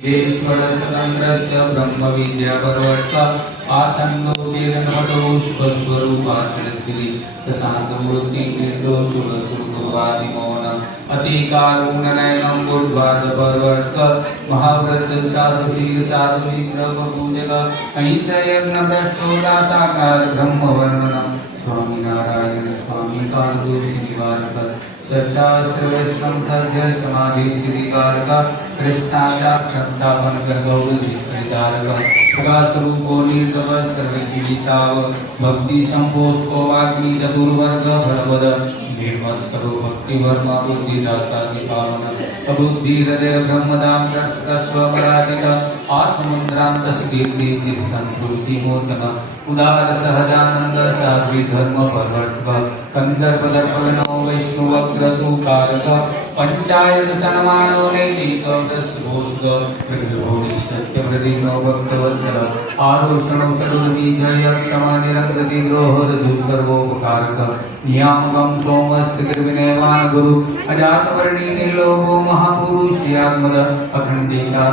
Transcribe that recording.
देवस्वरसतन्त्रस्य ब्रह्मविद्यापर्वत आसन्नोचेदनमटोष्पस्वरूपाचलसिरि प्रशान्तमूर्तिनिर्दोषुरसुरवादिमौन अतिकारुणनयनं बुद्ध्वादपर्वत महाव्रत साधुशील साधुविग्रहपूजक अहिंसयज्ञप्रस्तोदासाकार ब्रह्मवर्णनं स्वामिनारायण स्वामी कालदोषि निवारक सच्चाश्रवस्तं सद्य समाधि स्थितिकारक कृष्णाक्षाक्षंस्थापन कर गौरधिकारक प्रकाशरूपो निर्गम सर्वजीविताव भक्ति संपोषको वाग्मी चतुर्वर्ग भरवद निर्मत्सरो भक्ति वर्मा बुद्धिदाता पावन अबुद्धि हृदय ब्रह्मदाम स्वपराजित आसमुद्रांतस कीर्ति सिद्ध संतृप्ति मोचन उदार सहजानंद साध्वी धर्म परवर्तक कंदर्प दर्पणो वैष्णव क्रतु कारक पंचायत सन्मानो नैतिक दशघोष प्रभुभोगि सत्य प्रदीनो भक्तवत्सल आरोषणो चतुर्वी जय क्षमा निरंगति द्रोह सर्वोपकारक नियामकं सोमस्त्रिविनयवान गुरु अजातवर्णी निर्लोभो महापुरुष आत्मद अखंडिका